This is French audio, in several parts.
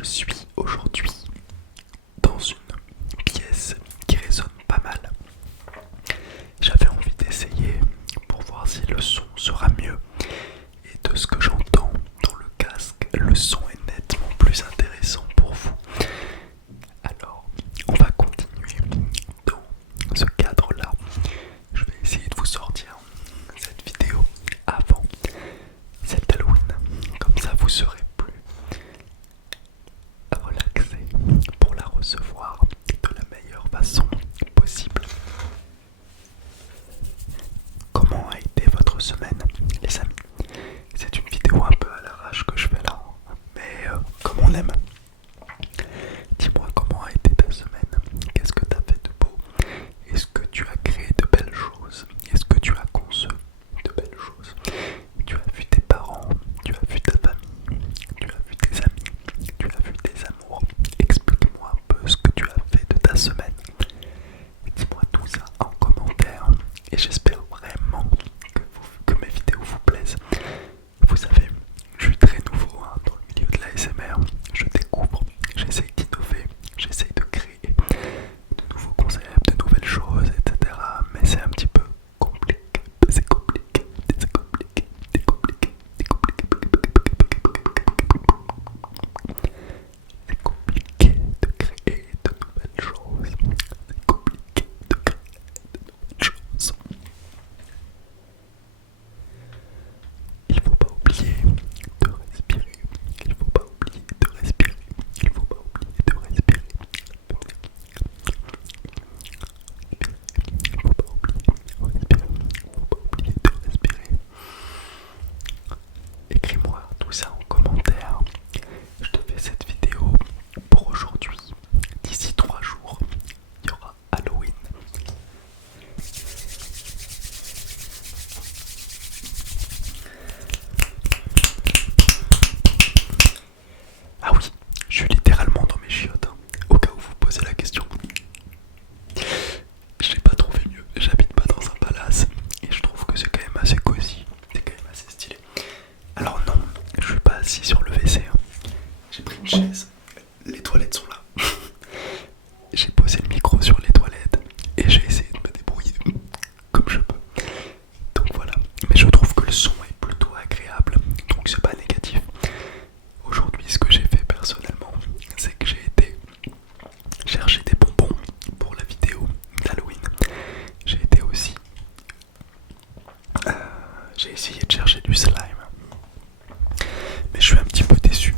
Je suis aujourd'hui dans une pièce qui résonne pas mal. J'avais envie d'essayer pour voir si le son sera mieux. Et de ce que j'entends dans le casque, le son est nettement plus intéressant pour vous. Alors, on va continuer dans ce cadre-là. Je vais essayer de vous sortir cette vidéo avant celle d'Halloween. Comme ça, vous serez plus relaxé pour la recevoir de la meilleure façon possible. Comment a été votre semaine, les amis? C'est une vidéo un peu à l'arrache que je fais là, mais comme on aime. Dis-moi comment a été ta semaine, qu'est-ce que tu as fait de beau? Est-ce que tu as créé de belles choses? Est-ce que tu as conçu de belles choses? Tu as vu tes parents, tu as vu ta famille, tu as vu tes amis, tu as vu tes amours. Explique-moi un peu ce que tu as fait de ta semaine. Dis-moi tout ça en commentaire et j'espère vraiment que mes vidéos vous plaisent. Vous savez, je suis très nouveau dans le milieu de l'ASMR, je découvre, j'essaye d'innover, j'essaye de créer de nouveaux concepts, de nouvelles choses, etc. Mais c'est un petit peu compliqué, c'est compliqué, c'est compliqué, c'est compliqué, c'est compliqué. C'est compliqué de créer de nouvelles choses. C'est compliqué de créer de nouvelles choses. Il faut pas oublier de respirer. Il faut pas oublier de respirer. Il faut pas oublier de respirer. Il faut pas oublier de respirer. Il faut pas oublier de respirer. Écris-moi tout ça en commentaire. Je te fais cette vidéo pour aujourd'hui. D'ici 3 jours, il y aura Halloween. Ah oui, je suis littéralement dans mes chiottes, au cas où vous posez la question. Je n'ai pas trouvé mieux, j'habite pas dans un palace et je trouve que c'est quand même assez cosy, c'est quand même assez stylé. Alors non, je suis pas assis sur le WC, j'ai pris une chaise, les toilettes sont là. J'ai posé le micro sur les toilettes et j'ai essayé de me débrouiller comme je peux. Donc voilà, mais je trouve que le son est plutôt agréable, donc c'est pas négatif. Aujourd'hui, ce que j'ai fait personnellement, c'est que j'ai été chercher des bonbons pour la vidéo d'Halloween. J'ai été aussi... j'ai essayé de chercher du slime. Mais je suis un petit peu déçu.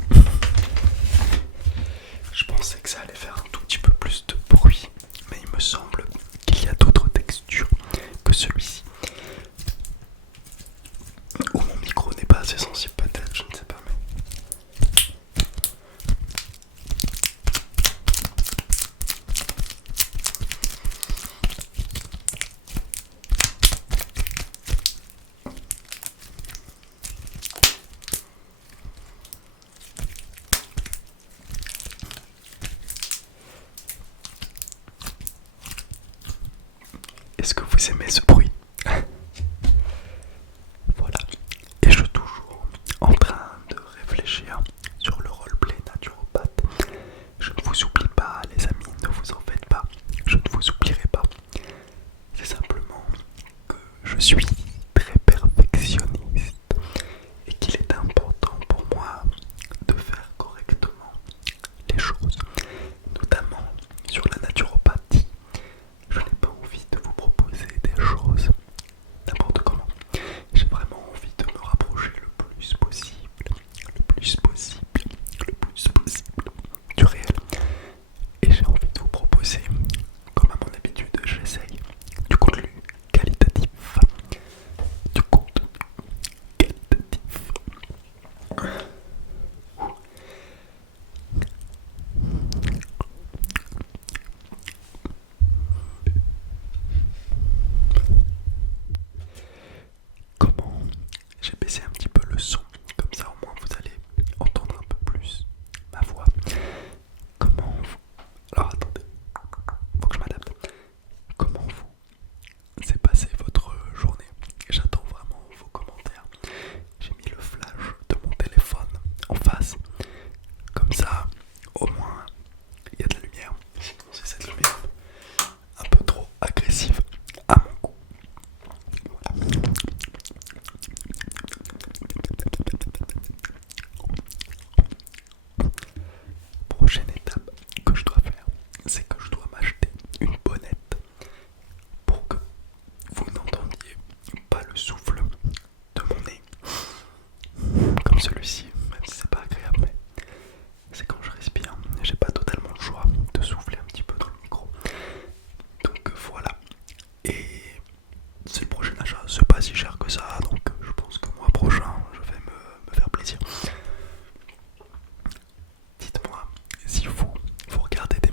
Je pensais que ça allait faire un tout petit peu plus de bruit. Mais il me semble qu'il y a d'autres textures que celui-ci. Ou mon micro n'est pas assez sensible peut-être, je ne sais pas. Mais... Est-ce que vous aimez ce bruit? Voilà. Et je suis toujours en train de réfléchir sur le roleplay naturopathe. Je ne vous oublie pas, les amis, ne vous en faites pas. Je ne vous oublierai pas. C'est simplement que je suis très perfectionniste et qu'il est important pour moi de faire correctement les choses, notamment sur la naturopathie. Je n'ai pas envie de vous proposer des choses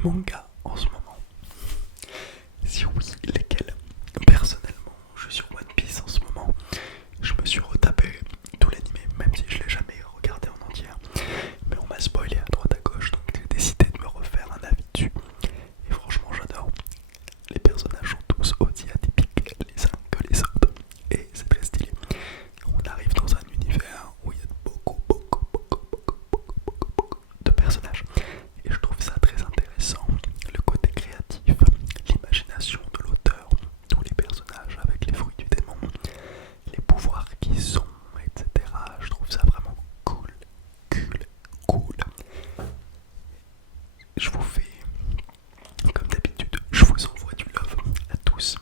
mangas en ce moment? Si oui, lesquels? Personnellement, je suis sur One Piece en ce moment. Je me suis retapé tout l'anime, même si je l'ai jamais regardé en entier. Mais on m'a spoilé à droite à gauche, donc j'ai décidé de me refaire un avis dessus. Et franchement, j'adore. Les personnages sont tous aussi atypiques les uns que les autres. Et c'est très stylé. On arrive dans un univers où il y a beaucoup de personnages. Et je trouve ça très intéressant. Le côté créatif, l'imagination de l'auteur, tous les personnages avec les fruits du démon, les pouvoirs qu'ils ont, etc. Je trouve ça vraiment cool. Je vous fais, comme d'habitude, je vous envoie du love à tous.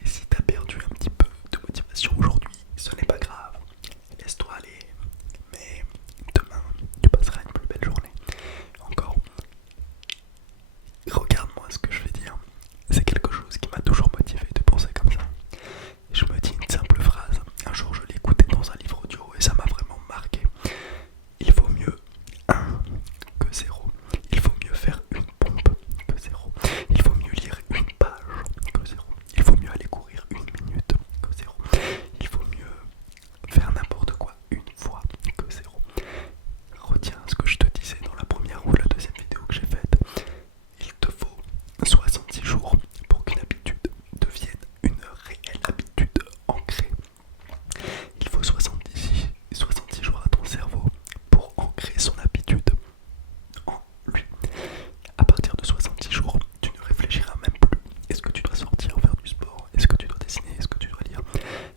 Et si t'as perdu un petit peu de motivation aujourd'hui, ce n'est pas grave. Laisse-toi aller. Mais demain, tu passeras une plus belle journée. Encore. Regarde-moi ce que je vais dire. C'est quelque chose qui m'a toujours motivé de penser comme ça. Et je me dis une simple phrase. Un jour, je l'ai écouté dans un livre audio et ça m'a vraiment marqué. Il vaut mieux 1 que 0. Il vaut mieux faire une pompe que 0. Il vaut mieux lire une page que 0. Il vaut mieux aller courir 1 minute que 0. Il vaut mieux faire n'importe quoi une fois que 0. Retiens ce que je te disais dans la première ou la deuxième vidéo que j'ai faite. Il te faut 66 jours pour qu'une habitude devienne une réelle habitude ancrée. Il faut 66 jours à ton cerveau pour ancrer son habitude en lui. À partir de 66 jours, tu ne réfléchiras même plus. Est-ce que tu dois sortir faire du sport? Est-ce que tu dois dessiner? Est-ce que tu dois lire?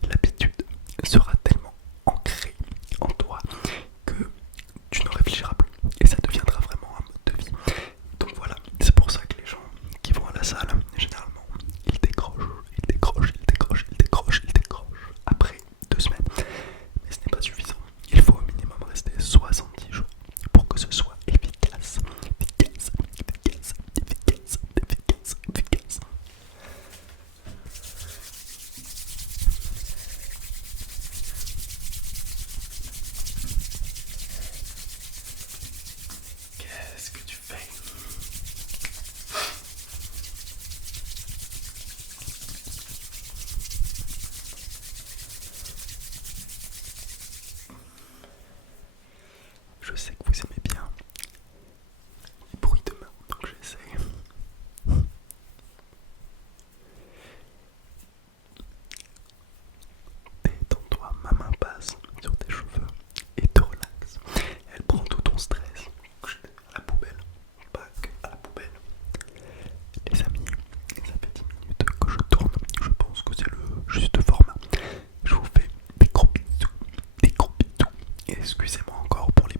L'habitude sera tellement ancrée en toi que tu ne réfléchiras plus et ça deviendra vraiment un mode de vie. Donc voilà, c'est pour ça que les gens qui vont à la salle, généralement, ils décrochent après 2 semaines. Mais ce n'est pas suffisant. Il faut au minimum rester 70 jours pour que ce soit efficace. Qu'est-ce que tu fais? Je sais que vous aimez bien les bruits de main, donc j'essaie. Détends-toi, ma main passe sur tes cheveux et te relaxe. Elle prend tout ton stress à la poubelle, bac à la poubelle. Les amis, ça fait 10 minutes que je tourne, je pense que c'est le juste format. Je vous fais des gros bisous, et excusez-moi encore pour les